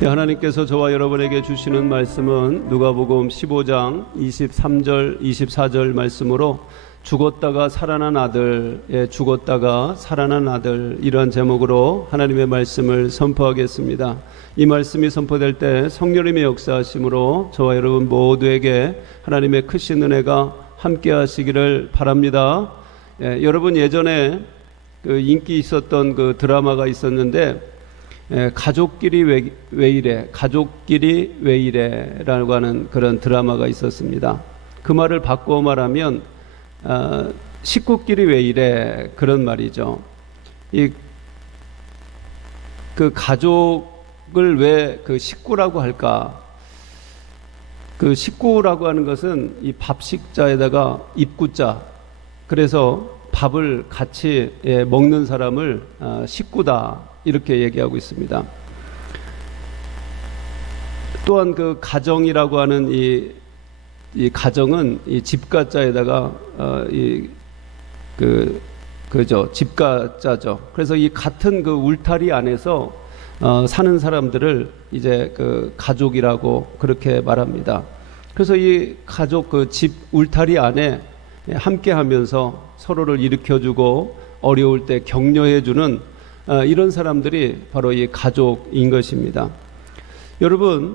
하나님께서 저와 여러분에게 주시는 말씀은 누가복음 15장 23절 24절 말씀으로 죽었다가 살아난 아들, 죽었다가 살아난 아들, 이러한 제목으로 하나님의 말씀을 선포하겠습니다. 이 말씀이 선포될 때 성령님의 역사하심으로 저와 여러분 모두에게 하나님의 크신 은혜가 함께 하시기를 바랍니다. 여러분 예전에 그 인기 있었던 그 드라마가 있었는데 가족끼리 왜 이래, 가족끼리 왜 이래 라고 하는 그런 드라마가 있었습니다. 그 말을 바꿔 말하면 식구끼리 왜 이래, 그런 말이죠. 그 가족을 왜 그 식구라고 할까? 그 식구라고 하는 것은 이 밥식자에다가 입구자, 그래서 밥을 같이 먹는 사람을 식구다, 이렇게 얘기하고 있습니다. 또한 그 가정이라고 하는 이 가정은 이 집가자에다가 그죠, 집가자죠. 그래서 이 같은 그 울타리 안에서 사는 사람들을 이제 그 가족이라고 그렇게 말합니다. 그래서 이 가족 그 집 울타리 안에 함께하면서 서로를 일으켜주고 어려울 때 격려해주는 이런 사람들이 바로 이 가족인 것입니다. 여러분,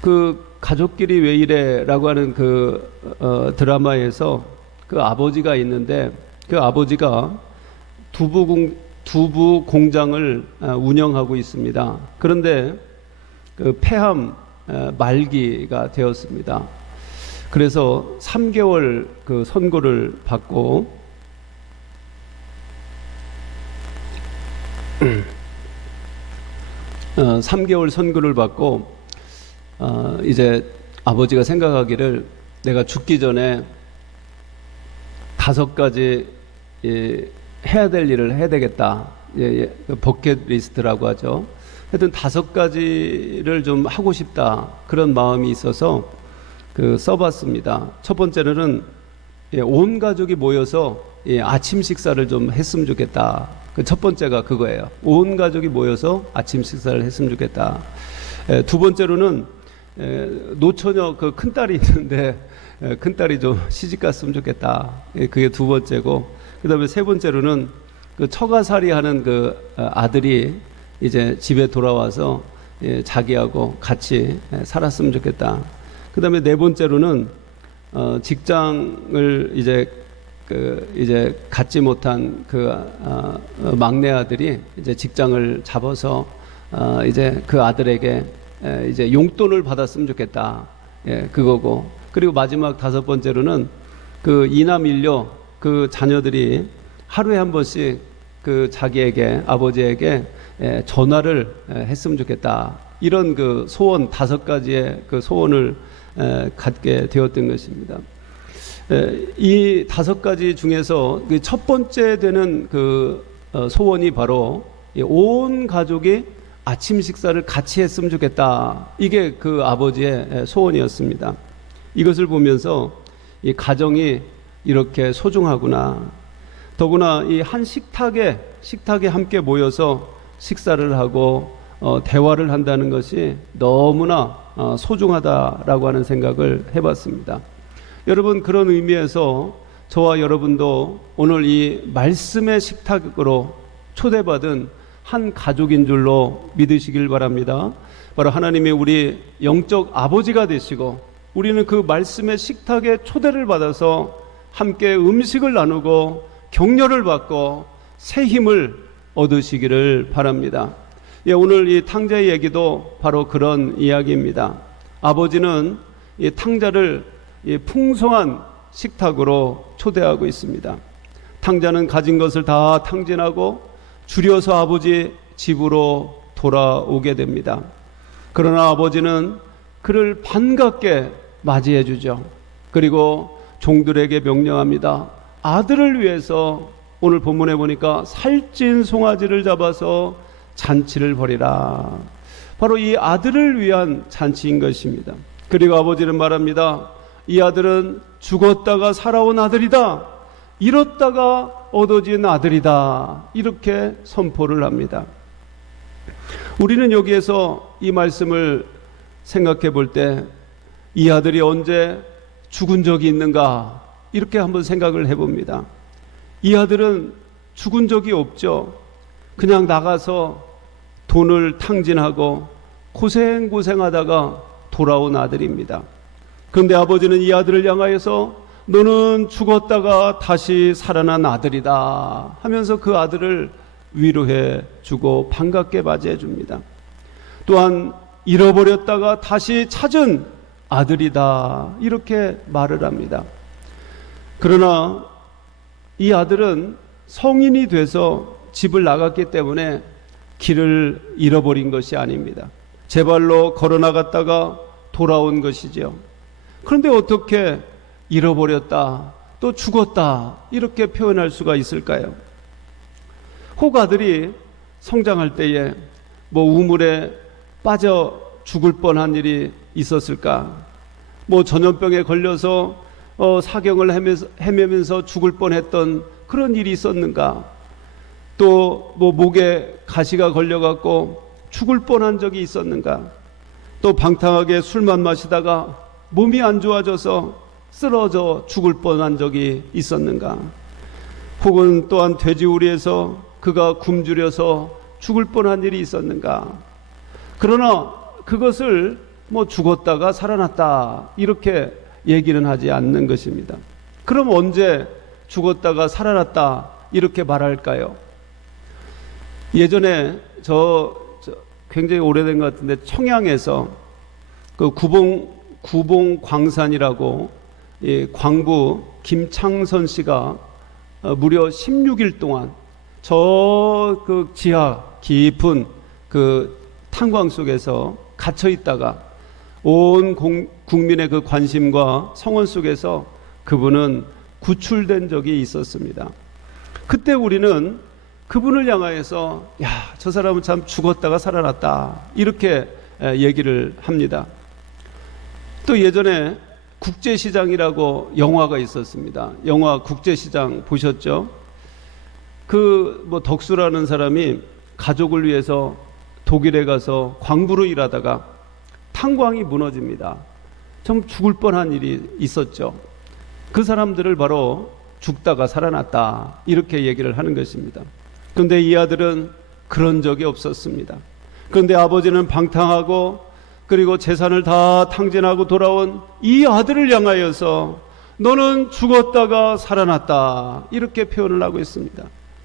그 가족끼리 왜 이래라고 하는 그 드라마에서 그 아버지가 있는데, 그 아버지가 두부 공장을 운영하고 있습니다. 그런데 그 폐암 말기가 되었습니다. 그래서 3개월 그 선고를 받고 3개월 선고를 받고 이제 아버지가 생각하기를 내가 죽기 전에 5가지 해야 될 일을 해야 되겠다. 버킷리스트라고 하죠. 하여튼 5가지를 좀 하고 싶다, 그런 마음이 있어서 써봤습니다. 첫 번째는 온 가족이 모여서 아침 식사를 좀 했으면 좋겠다. 그 첫 번째가 그거예요. 온 가족이 모여서 아침 식사를 했으면 좋겠다. 두 번째로는 노처녀 그 큰딸이 있는데 큰딸이 좀 시집 갔으면 좋겠다. 그게 두 번째고, 그 다음에 세 번째로는 그 처가살이 하는 그 아들이 이제 집에 돌아와서 자기하고 같이 살았으면 좋겠다. 그 다음에 네 번째로는 직장을 이제 갖지 못한 그 막내 아들이 이제 직장을 잡아서 이제 그 아들에게 이제 용돈을 받았으면 좋겠다. 그거고, 그리고 마지막 5번째로는 그 이남일녀 그 자녀들이 하루에 한 번씩 그 자기에게, 아버지에게 전화를 했으면 좋겠다. 이런 그 소원 5가지의 그 소원을 갖게 되었던 것입니다. 이 5가지 중에서 첫 번째 되는 그 소원이 바로 온 가족이 아침 식사를 같이 했으면 좋겠다. 이게 그 아버지의 소원이었습니다. 이것을 보면서 이 가정이 이렇게 소중하구나. 더구나 이 한 식탁에 함께 모여서 식사를 하고 대화를 한다는 것이 너무나 소중하다라고 하는 생각을 해봤습니다. 여러분, 그런 의미에서 저와 여러분도 오늘 이 말씀의 식탁으로 초대받은 한 가족인 줄로 믿으시길 바랍니다. 바로 하나님이 우리 영적 아버지가 되시고, 우리는 그 말씀의 식탁에 초대를 받아서 함께 음식을 나누고 격려를 받고 새 힘을 얻으시기를 바랍니다. 오늘 이 탕자의 얘기도 바로 그런 이야기입니다. 아버지는 이 탕자를 풍성한 식탁으로 초대하고 있습니다. 탕자는 가진 것을 다 탕진하고 줄여서 아버지 집으로 돌아오게 됩니다. 그러나 아버지는 그를 반갑게 맞이해 주죠. 그리고 종들에게 명령합니다. 아들을 위해서 오늘 본문에 보니까 살찐 송아지를 잡아서 잔치를 벌이라. 바로 이 아들을 위한 잔치인 것입니다. 그리고 아버지는 말합니다. 이 아들은 죽었다가 살아온 아들이다. 잃었다가 얻어진 아들이다. 이렇게 선포를 합니다. 우리는 여기에서 이 말씀을 생각해 볼 때 이 아들이 언제 죽은 적이 있는가 이렇게 한번 생각을 해봅니다. 이 아들은 죽은 적이 없죠. 그냥 나가서 돈을 탕진하고 고생하다가 돌아온 아들입니다. 그런데 아버지는 이 아들을 향하여서 너는 죽었다가 다시 살아난 아들이다 하면서 그 아들을 위로해 주고 반갑게 맞이해 줍니다. 또한 잃어버렸다가 다시 찾은 아들이다 이렇게 말을 합니다. 그러나 이 아들은 성인이 돼서 집을 나갔기 때문에 길을 잃어버린 것이 아닙니다. 제 발로 걸어 나갔다가 돌아온 것이죠. 그런데 어떻게 잃어버렸다 또 죽었다 이렇게 표현할 수가 있을까요? 혹 아들이 성장할 때에 우물에 빠져 죽을 뻔한 일이 있었을까? 전염병에 걸려서 사경을 헤매면서 죽을 뻔했던 그런 일이 있었는가? 또 목에 가시가 걸려갖고 죽을 뻔한 적이 있었는가? 또 방탕하게 술만 마시다가 몸이 안 좋아져서 쓰러져 죽을 뻔한 적이 있었는가? 혹은 또한 돼지우리에서 그가 굶주려서 죽을 뻔한 일이 있었는가? 그러나 그것을 죽었다가 살아났다 이렇게 얘기는 하지 않는 것입니다. 그럼 언제 죽었다가 살아났다 이렇게 말할까요? 예전에 굉장히 오래된 것 같은데 청양에서 그 구봉 광산이라고 광부 김창선 씨가 무려 16일 동안 그 지하 깊은 그 탄광 속에서 갇혀 있다가 온 국민의 그 관심과 성원 속에서 그분은 구출된 적이 있었습니다. 그때 우리는 그분을 향하여서 저 사람은 참 죽었다가 살아났다 이렇게 얘기를 합니다. 또 예전에 국제시장이라고 영화가 있었습니다. 영화 국제시장 보셨죠? 덕수라는 사람이 가족을 위해서 독일에 가서 광부로 일하다가 탄광이 무너집니다. 좀 죽을 뻔한 일이 있었죠. 그 사람들을 바로 죽다가 살아났다 이렇게 얘기를 하는 것입니다. 그런데 이 아들은 그런 적이 없었습니다. 그런데 아버지는 방탕하고 그리고 재산을 다 탕진하고 돌아온 이 아들을 향하여서 너는 죽었다가 살아났다 이렇게 표현을 하고 있습니다.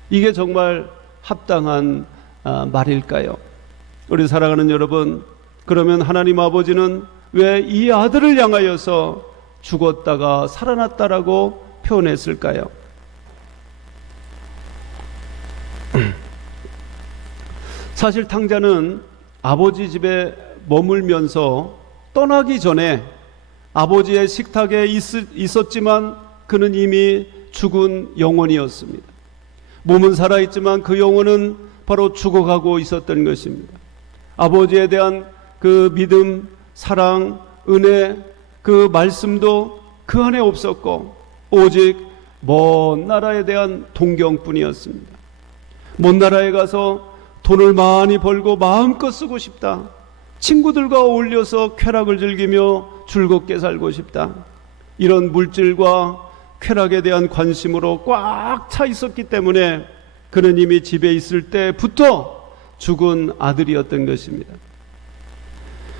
이게 정말 합당한 말일까요? 우리 사랑하는 여러분, 그러면 하나님 아버지는 왜 이 아들을 향하여서 죽었다가 살아났다라고 표현했을까요? 사실 탕자는 아버지 집에 머물면서 떠나기 전에 아버지의 식탁에 있었지만 그는 이미 죽은 영혼이었습니다. 몸은 살아있지만 그 영혼은 바로 죽어가고 있었던 것입니다. 아버지에 대한 그 믿음, 사랑, 은혜, 그 말씀도 그 안에 없었고 오직 먼 나라에 대한 동경뿐이었습니다. 먼 나라에 가서 돈을 많이 벌고 마음껏 쓰고 싶다. 친구들과 어울려서 쾌락을 즐기며 즐겁게 살고 싶다. 이런 물질과 쾌락에 대한 관심으로 꽉 차 있었기 때문에 그는 이미 집에 있을 때부터 죽은 아들이었던 것입니다.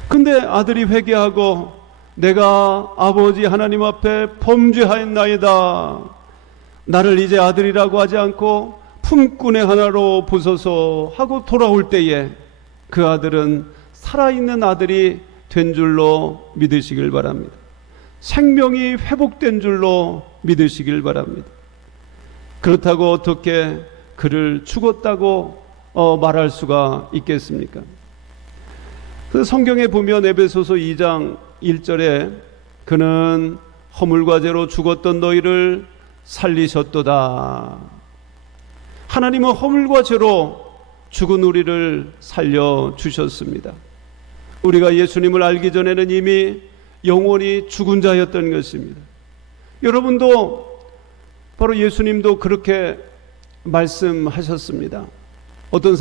근데 아들이 회개하고 내가 아버지 하나님 앞에 범죄하였나이다. 나를 이제 아들이라고 하지 않고 품꾼의 하나로 보소서 하고 돌아올 때에 그 아들은 살아있는 아들이 된 줄로 믿으시길 바랍니다. 생명이 회복된 줄로 믿으시길 바랍니다. 그렇다고 어떻게 그를 죽었다고 말할 수가 있겠습니까? 그 성경에 보면 에베소서 2장 1절에 그는 허물과 죄로 죽었던 너희를 살리셨도다. 하나님은 허물과 죄로 죽은 우리를 살려주셨습니다. 우리가 예수님을 알기 전에는 이미 영원히 죽은 자였던 것입니다. 여러분도 바로 예수님도 그렇게 말씀하셨습니다. 어떤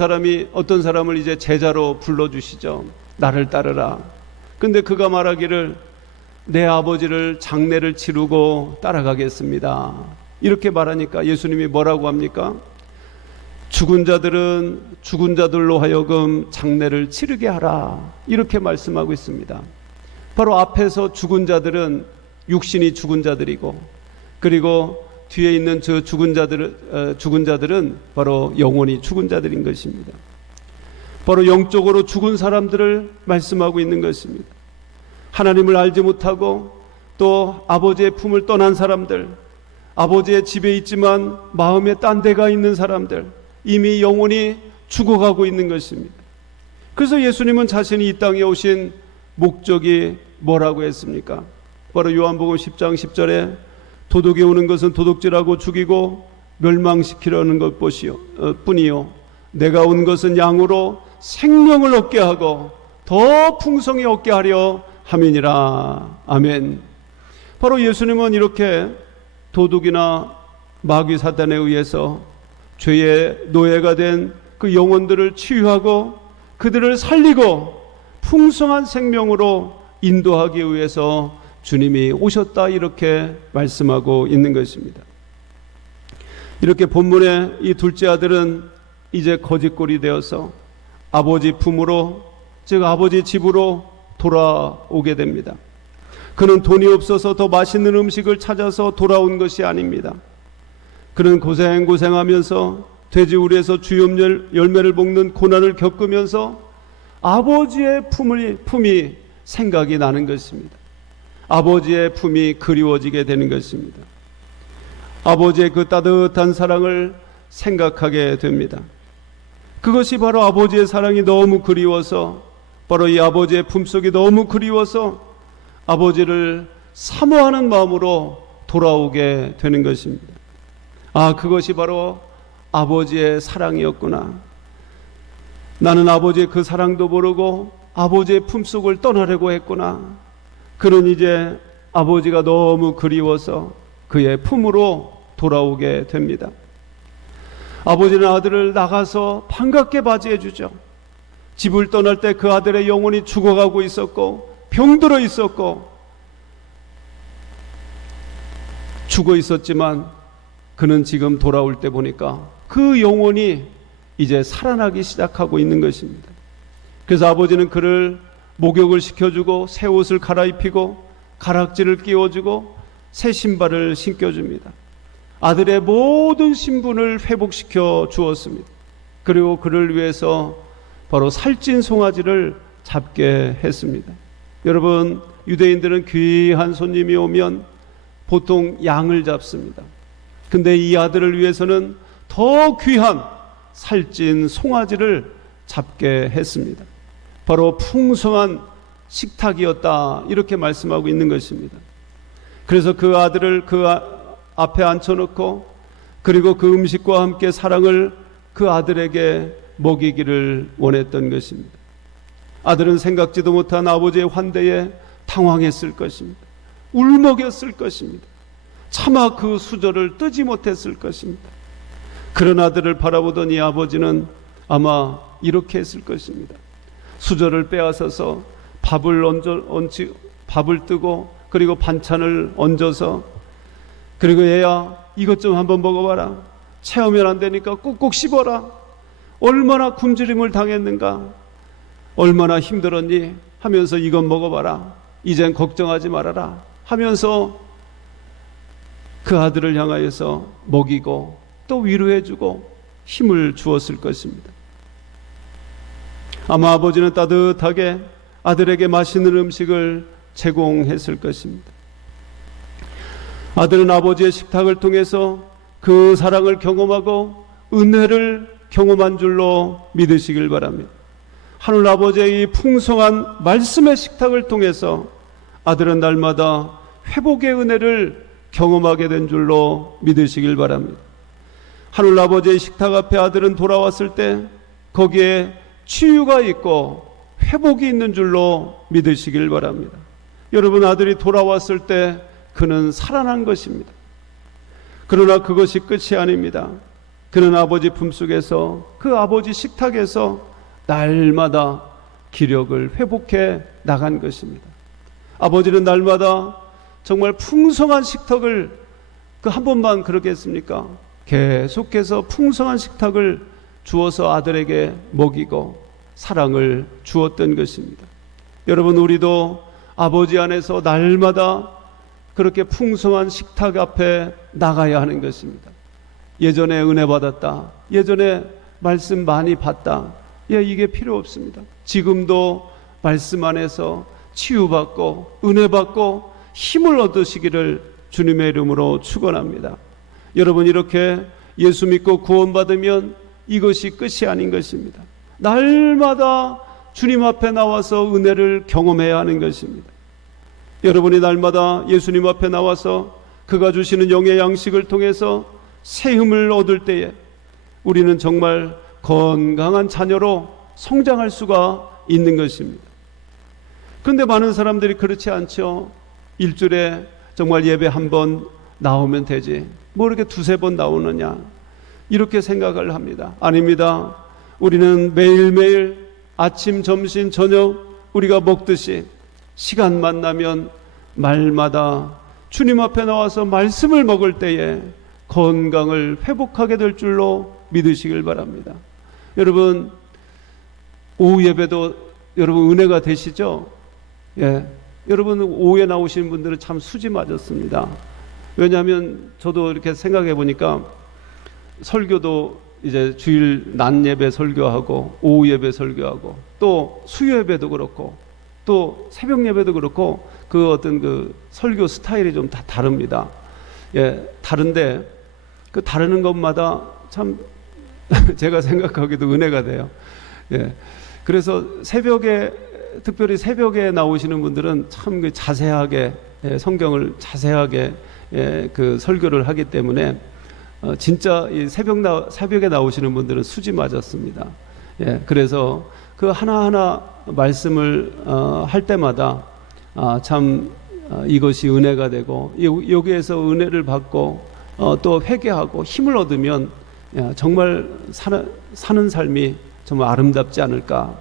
사람을 이제 제자로 불러주시죠. 나를 따르라. 근데 그가 말하기를 내 아버지를 장례를 치르고 따라가겠습니다. 이렇게 말하니까 예수님이 뭐라고 합니까? 죽은 자들은 죽은 자들로 하여금 장례를 치르게 하라. 이렇게 말씀하고 있습니다. 바로 앞에서 죽은 자들은 육신이 죽은 자들이고, 그리고 뒤에 있는 저 죽은 자들은 바로 영혼이 죽은 자들인 것입니다. 바로 영적으로 죽은 사람들을 말씀하고 있는 것입니다. 하나님을 알지 못하고 또 아버지의 품을 떠난 사람들, 아버지의 집에 있지만 마음에 딴 데가 있는 사람들, 이미 영혼이 죽어가고 있는 것입니다. 그래서 예수님은 자신이 이 땅에 오신 목적이 뭐라고 했습니까? 바로 요한복음 10장 10절에 도둑이 오는 것은 도둑질하고 죽이고 멸망시키려는 것 뿐이요 내가 온 것은 양으로 생명을 얻게 하고 더 풍성히 얻게 하려 함이니라. 아멘. 바로 예수님은 이렇게 도둑이나 마귀 사단에 의해서 죄의 노예가 된 그 영혼들을 치유하고 그들을 살리고 풍성한 생명으로 인도하기 위해서 주님이 오셨다, 이렇게 말씀하고 있는 것입니다. 이렇게 본문의 이 둘째 아들은 이제 거짓골이 되어서 아버지 품으로, 즉 아버지 집으로 돌아오게 됩니다. 그는 돈이 없어서 더 맛있는 음식을 찾아서 돌아온 것이 아닙니다. 그는 고생하면서 돼지우리에서 주염 열매를 먹는 고난을 겪으면서 아버지의 품이 생각이 나는 것입니다. 아버지의 품이 그리워지게 되는 것입니다. 아버지의 그 따뜻한 사랑을 생각하게 됩니다. 그것이 바로 아버지의 사랑이 너무 그리워서, 바로 이 아버지의 품속이 너무 그리워서 아버지를 사모하는 마음으로 돌아오게 되는 것입니다. 아, 그것이 바로 아버지의 사랑이었구나. 나는 아버지의 그 사랑도 모르고 아버지의 품속을 떠나려고 했구나. 그는 이제 아버지가 너무 그리워서 그의 품으로 돌아오게 됩니다. 아버지는 아들을 나가서 반갑게 맞이해 주죠. 집을 떠날 때 그 아들의 영혼이 죽어가고 있었고 병들어 있었고 죽어 있었지만 그는 지금 돌아올 때 보니까 그 영혼이 이제 살아나기 시작하고 있는 것입니다. 그래서 아버지는 그를 목욕을 시켜주고 새 옷을 갈아입히고 가락지를 끼워주고 새 신발을 신겨줍니다. 아들의 모든 신분을 회복시켜 주었습니다. 그리고 그를 위해서 바로 살찐 송아지를 잡게 했습니다. 여러분, 유대인들은 귀한 손님이 오면 보통 양을 잡습니다. 근데 이 아들을 위해서는 더 귀한 살찐 송아지를 잡게 했습니다. 바로 풍성한 식탁이었다, 이렇게 말씀하고 있는 것입니다. 그래서 그 아들을 그 앞에 앉혀놓고 그리고 그 음식과 함께 사랑을 그 아들에게 먹이기를 원했던 것입니다. 아들은 생각지도 못한 아버지의 환대에 당황했을 것입니다. 울먹였을 것입니다. 차마 그 수저를 뜨지 못했을 것입니다. 그런 아들을 바라보던 이 아버지는 아마 이렇게 했을 것입니다. 수저를 빼앗아서 밥을 뜨고 그리고 반찬을 얹어서, 그리고 얘야 이것 좀 한번 먹어봐라. 채우면 안 되니까 꾹꾹 씹어라. 얼마나 굶주림을 당했는가, 얼마나 힘들었니 하면서 이것 먹어봐라. 이젠 걱정하지 말아라 하면서 그 아들을 향하여서 먹이고 또 위로해주고 힘을 주었을 것입니다. 아마 아버지는 따뜻하게 아들에게 맛있는 음식을 제공했을 것입니다. 아들은 아버지의 식탁을 통해서 그 사랑을 경험하고 은혜를 경험한 줄로 믿으시길 바랍니다. 하늘 아버지의 이 풍성한 말씀의 식탁을 통해서 아들은 날마다 회복의 은혜를 경험하게 된 줄로 믿으시길 바랍니다. 하늘 아버지의 식탁 앞에 아들은 돌아왔을 때 거기에 치유가 있고 회복이 있는 줄로 믿으시길 바랍니다. 여러분, 아들이 돌아왔을 때 그는 살아난 것입니다. 그러나 그것이 끝이 아닙니다. 그런 아버지 품속에서, 그 아버지 식탁에서 날마다 기력을 회복해 나간 것입니다. 아버지는 날마다 정말 풍성한 식탁을, 그 한 번만 그렇게 했습니까? 계속해서 풍성한 식탁을 주어서 아들에게 먹이고 사랑을 주었던 것입니다. 여러분, 우리도 아버지 안에서 날마다 그렇게 풍성한 식탁 앞에 나가야 하는 것입니다. 예전에 은혜 받았다, 예전에 말씀 많이 봤다, 이게 필요 없습니다. 지금도 말씀 안에서 치유받고 은혜 받고 힘을 얻으시기를 주님의 이름으로 축원합니다. 여러분, 이렇게 예수 믿고 구원받으면 이것이 끝이 아닌 것입니다. 날마다 주님 앞에 나와서 은혜를 경험해야 하는 것입니다. 여러분이 날마다 예수님 앞에 나와서 그가 주시는 영의 양식을 통해서 새 힘을 얻을 때에 우리는 정말 건강한 자녀로 성장할 수가 있는 것입니다. 그런데 많은 사람들이 그렇지 않죠. 일주일에 정말 예배 한 번 나오면 되지, 뭐 이렇게 두세 번 나오느냐, 이렇게 생각을 합니다. 아닙니다. 우리는 매일매일 아침, 점심, 저녁 우리가 먹듯이 시간만 나면 말마다 주님 앞에 나와서 말씀을 먹을 때에 건강을 회복하게 될 줄로 믿으시길 바랍니다. 여러분, 오후 예배도 여러분 은혜가 되시죠? 여러분, 오후에 나오시는 분들은 참 수지 맞았습니다. 왜냐하면 저도 이렇게 생각해 보니까 설교도 이제 주일 낮 예배 설교하고 오후 예배 설교하고 또 수요 예배도 그렇고 또 새벽 예배도 그렇고 그 어떤 그 설교 스타일이 좀 다 다릅니다. 다른데 그 다르는 것마다 참 제가 생각하기도 은혜가 돼요. 그래서 새벽에, 특별히 새벽에 나오시는 분들은 참 그 자세하게 성경을 자세하게 그 설교를 하기 때문에 진짜 이 새벽에 나오시는 분들은 수지 맞았습니다. 그래서 그 하나하나 말씀을 할 때마다 참 이것이 은혜가 되고 여기에서 은혜를 받고 또 회개하고 힘을 얻으면 정말 사는 삶이 정말 아름답지 않을까,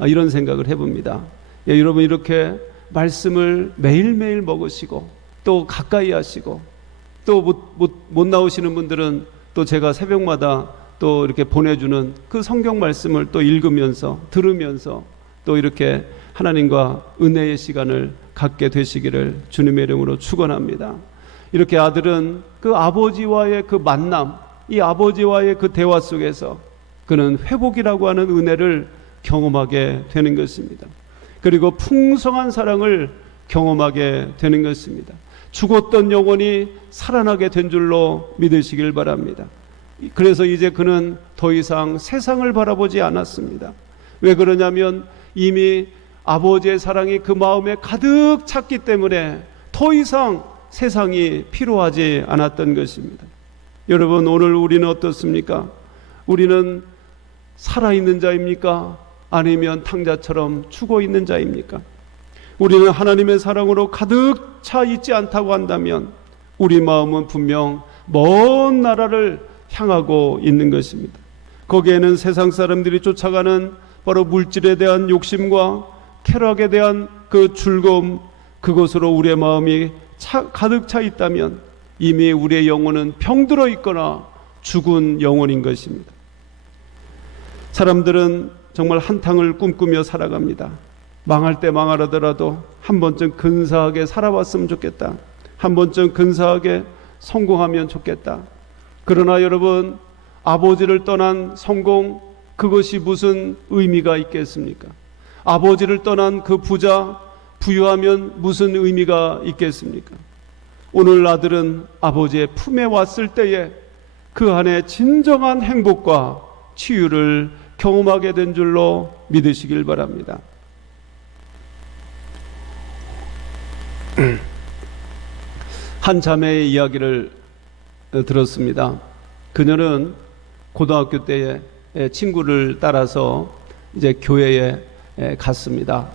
이런 생각을 해봅니다. 여러분, 이렇게 말씀을 매일매일 먹으시고 또 가까이 하시고 또 못 나오시는 분들은 또 제가 새벽마다 또 이렇게 보내주는 그 성경 말씀을 또 읽으면서 들으면서 또 이렇게 하나님과 은혜의 시간을 갖게 되시기를 주님의 이름으로 축원합니다. 이렇게 아들은 그 아버지와의 그 만남, 이 아버지와의 그 대화 속에서 그는 회복이라고 하는 은혜를 경험하게 되는 것입니다. 그리고 풍성한 사랑을 경험하게 되는 것입니다. 죽었던 영혼이 살아나게 된 줄로 믿으시길 바랍니다. 그래서 이제 그는 더 이상 세상을 바라보지 않았습니다. 왜 그러냐면 이미 아버지의 사랑이 그 마음에 가득 찼기 때문에 더 이상 세상이 필요하지 않았던 것입니다. 여러분, 오늘 우리는 어떻습니까? 우리는 살아있는 자입니까? 아니면 탕자처럼 죽어있는 자입니까? 우리는 하나님의 사랑으로 가득 차 있지 않다고 한다면 우리 마음은 분명 먼 나라를 향하고 있는 것입니다. 거기에는 세상 사람들이 쫓아가는 바로 물질에 대한 욕심과 쾌락에 대한 그 즐거움, 그것으로 우리의 마음이 가득 차 있다면 이미 우리의 영혼은 병들어 있거나 죽은 영혼인 것입니다. 사람들은 정말 한탕을 꿈꾸며 살아갑니다. 망할 때 망하더라도 한 번쯤 근사하게 살아봤으면 좋겠다, 한 번쯤 근사하게 성공하면 좋겠다. 그러나 여러분, 아버지를 떠난 성공, 그것이 무슨 의미가 있겠습니까? 아버지를 떠난 그 부자, 부유하면 무슨 의미가 있겠습니까? 오늘 아들은 아버지의 품에 왔을 때에 그 안에 진정한 행복과 치유를 경험하게 된 줄로 믿으시길 바랍니다. 한 자매의 이야기를 들었습니다. 그녀는 고등학교 때에 친구를 따라서 이제 교회에 갔습니다.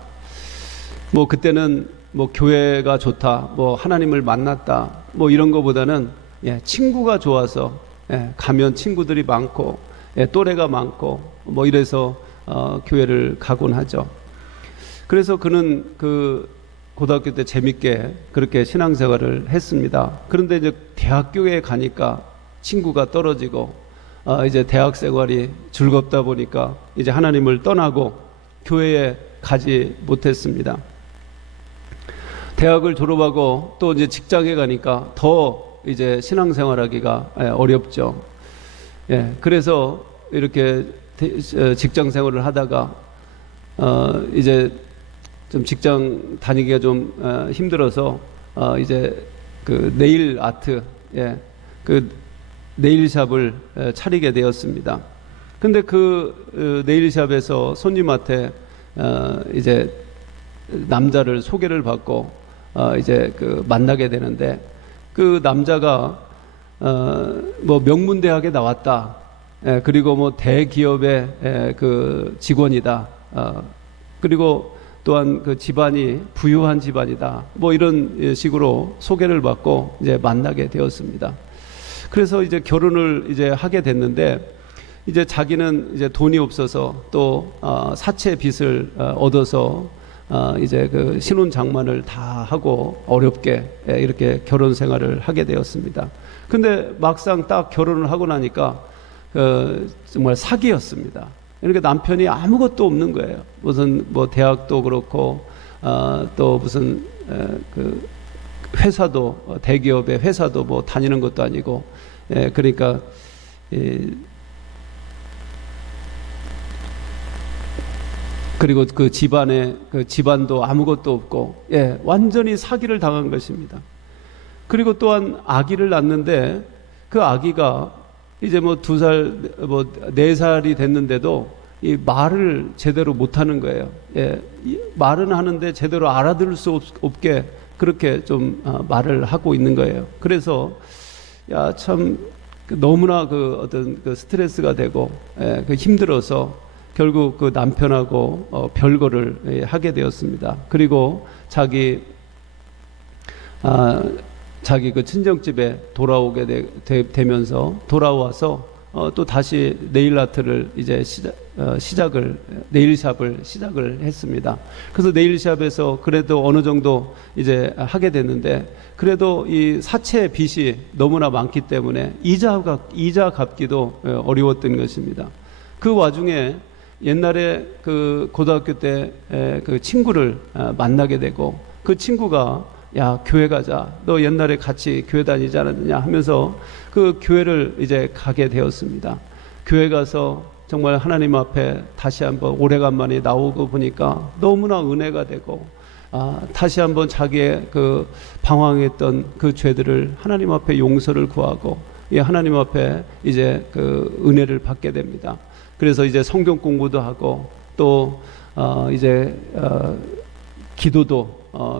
뭐 그때는 뭐 교회가 좋다, 뭐 하나님을 만났다, 뭐 이런 거보다는 친구가 좋아서 가면 친구들이 많고 또래가 많고 뭐 이래서 교회를 가곤 하죠. 그래서 그는 그 고등학교 때 재밌게 그렇게 신앙생활을 했습니다. 그런데 이제 대학교에 가니까 친구가 떨어지고 이제 대학 생활이 즐겁다 보니까 이제 하나님을 떠나고 교회에 가지 못했습니다. 대학을 졸업하고 또 이제 직장에 가니까 더 이제 신앙생활하기가 어렵죠. 그래서 이렇게 직장 생활을 하다가 이제 좀 직장 다니기가 좀 힘들어서 이제 그 네일 아트, 그 네일샵을 차리게 되었습니다. 근데 그 네일샵에서 손님한테 이제 남자를 소개를 받고 이제 그 만나게 되는데, 그 남자가 뭐 명문대학에 나왔다, 그리고 뭐 대기업의 그 직원이다, 그리고 또한 그 집안이 부유한 집안이다, 뭐 이런 식으로 소개를 받고 이제 만나게 되었습니다. 그래서 이제 결혼을 이제 하게 됐는데, 이제 자기는 이제 돈이 없어서 또 사채 빚을 얻어서 이제 그 신혼 장만을 다 하고 어렵게 이렇게 결혼 생활을 하게 되었습니다. 근데 막상 딱 결혼을 하고 나니까 정말 사기였습니다. 그러니까 남편이 아무것도 없는 거예요. 무슨 뭐 대학도 그렇고 또 무슨 그 회사도, 대기업의 회사도 뭐 다니는 것도 아니고, 그러니까 그리고 그 집안도 아무것도 없고, 완전히 사기를 당한 것입니다. 그리고 또한 아기를 낳는데, 그 아기가 이제 뭐 2살, 뭐 4살이 됐는데도 이 말을 제대로 못하는 거예요. 말은 하는데 제대로 알아들을 수 없게 그렇게 좀 말을 하고 있는 거예요. 그래서 참 너무나 그 어떤 그 스트레스가 되고 그 힘들어서 결국 그 남편하고 별거를 하게 되었습니다. 그리고 자기 그 친정집에 돌아오게 되면서 돌아와서 또 다시 네일 아트를 이제 네일샵을 시작을 했습니다. 그래서 네일샵에서 그래도 어느 정도 이제 하게 됐는데, 그래도 이 사채 빚이 너무나 많기 때문에 이자 갚기도 어려웠던 것입니다. 그 와중에 옛날에 그 고등학교 때 그 친구를 만나게 되고, 그 친구가 야, 교회 가자, 너 옛날에 같이 교회 다니지 않았느냐 하면서 그 교회를 이제 가게 되었습니다. 교회 가서 정말 하나님 앞에 다시 한번 오래간만에 나오고 보니까 너무나 은혜가 되고, 다시 한번 자기의 그 방황했던 그 죄들을 하나님 앞에 용서를 구하고, 하나님 앞에 이제 그 은혜를 받게 됩니다. 그래서 이제 성경 공부도 하고, 또 이제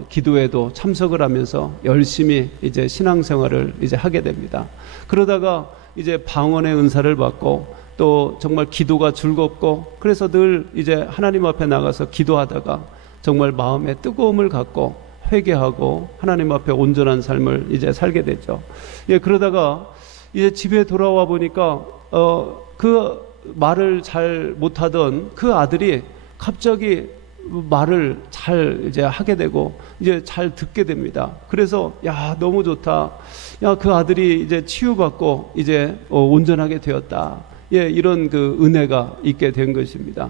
기도에도 참석을 하면서 열심히 이제 신앙생활을 이제 하게 됩니다. 그러다가 이제 방언의 은사를 받고, 또 정말 기도가 즐겁고, 그래서 늘 이제 하나님 앞에 나가서 기도하다가 정말 마음에 뜨거움을 갖고 회개하고 하나님 앞에 온전한 삶을 이제 살게 되죠. 그러다가 이제 집에 돌아와 보니까 그 말을 잘 못하던 그 아들이 갑자기 말을 잘 이제 하게 되고 이제 잘 듣게 됩니다. 그래서 야, 너무 좋다. 야, 그 아들이 이제 치유받고 이제 온전하게 되었다. 이런 그 은혜가 있게 된 것입니다.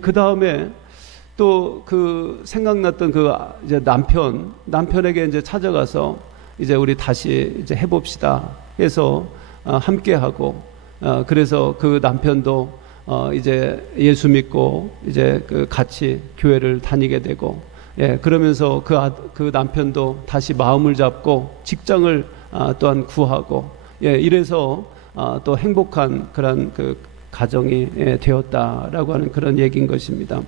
그 다음에 또 그 생각났던 그 이제 남편에게 이제 찾아가서 이제 우리 다시 이제 해봅시다 해서 함께 하고, 그래서 그 남편도 이제 예수 믿고 이제 그 같이 교회를 다니게 되고, 그러면서 그 남편도 다시 마음을 잡고 직장을 또한 구하고, 이래서 또 행복한 그런 그 가정이 되었다라고 하는 그런 얘기인 것입니다.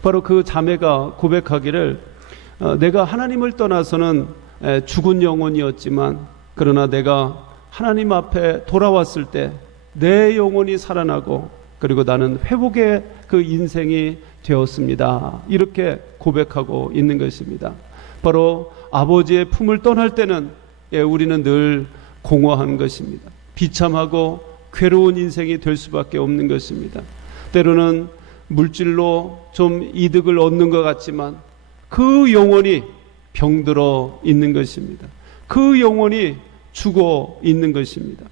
바로 그 자매가 고백하기를, 내가 하나님을 떠나서는 죽은 영혼이었지만, 그러나 내가 하나님 앞에 돌아왔을 때 내 영혼이 살아나고, 그리고 나는 회복의 그 인생이 되었습니다. 이렇게 고백하고 있는 것입니다. 바로 아버지의 품을 떠날 때는 우리는 늘 공허한 것입니다. 비참하고 괴로운 인생이 될 수밖에 없는 것입니다. 때로는 물질로 좀 이득을 얻는 것 같지만 그 영혼이 병들어 있는 것입니다. 그 영혼이 죽어 있는 것입니다.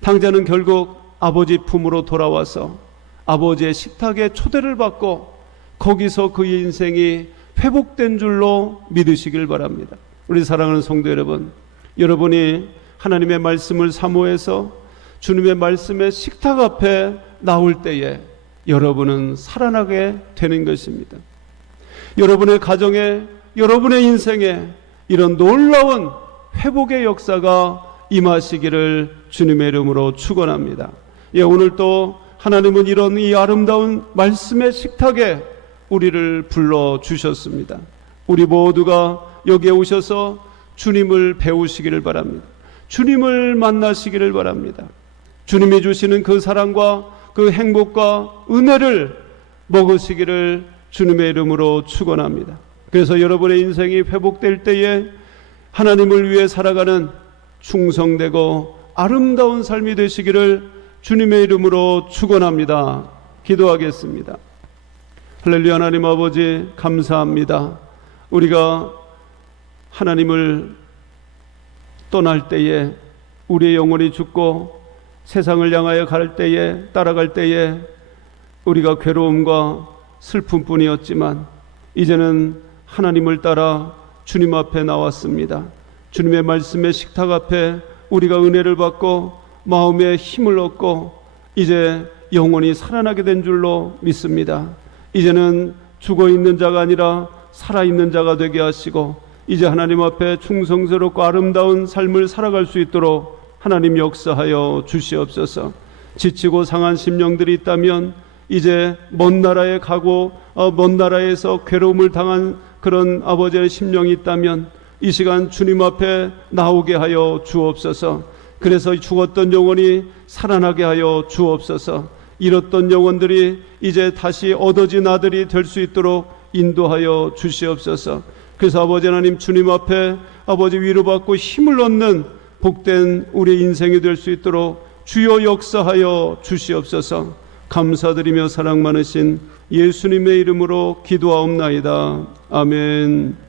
탕자는 결국 아버지 품으로 돌아와서 아버지의 식탁에 초대를 받고 거기서 그의 인생이 회복된 줄로 믿으시길 바랍니다. 우리 사랑하는 성도 여러분, 여러분이 하나님의 말씀을 사모해서 주님의 말씀의 식탁 앞에 나올 때에 여러분은 살아나게 되는 것입니다. 여러분의 가정에, 여러분의 인생에 이런 놀라운 회복의 역사가 임하시기를 주님의 이름으로 축원합니다. 오늘 또 하나님은 이런 이 아름다운 말씀의 식탁에 우리를 불러 주셨습니다. 우리 모두가 여기에 오셔서 주님을 배우시기를 바랍니다. 주님을 만나시기를 바랍니다. 주님이 주시는 그 사랑과 그 행복과 은혜를 먹으시기를 주님의 이름으로 축원합니다. 그래서 여러분의 인생이 회복될 때에 하나님을 위해 살아가는 충성되고 아름다운 삶이 되시기를 주님의 이름으로 축원합니다. 기도하겠습니다. 할렐루야. 하나님 아버지 감사합니다. 우리가 하나님을 떠날 때에 우리의 영혼이 죽고 세상을 향하여 갈 때에, 따라갈 때에 우리가 괴로움과 슬픔뿐이었지만 이제는 하나님을 따라 주님 앞에 나왔습니다. 주님의 말씀의 식탁 앞에 우리가 은혜를 받고 마음에 힘을 얻고 이제 영혼이 살아나게 된 줄로 믿습니다. 이제는 죽어있는 자가 아니라 살아있는 자가 되게 하시고 이제 하나님 앞에 충성스럽고 아름다운 삶을 살아갈 수 있도록 하나님 역사하여 주시옵소서. 지치고 상한 심령들이 있다면 이제 먼 나라에 가고 먼 나라에서 괴로움을 당한 그런 아버지의 심령이 있다면 이 시간 주님 앞에 나오게 하여 주옵소서. 그래서 죽었던 영혼이 살아나게 하여 주옵소서. 잃었던 영혼들이 이제 다시 얻어진 아들이 될 수 있도록 인도하여 주시옵소서. 그래서 아버지 하나님 주님 앞에 아버지 위로받고 힘을 얻는 복된 우리 인생이 될 수 있도록 주여 역사하여 주시옵소서. 감사드리며 사랑 많으신 예수님의 이름으로 기도하옵나이다. 아멘.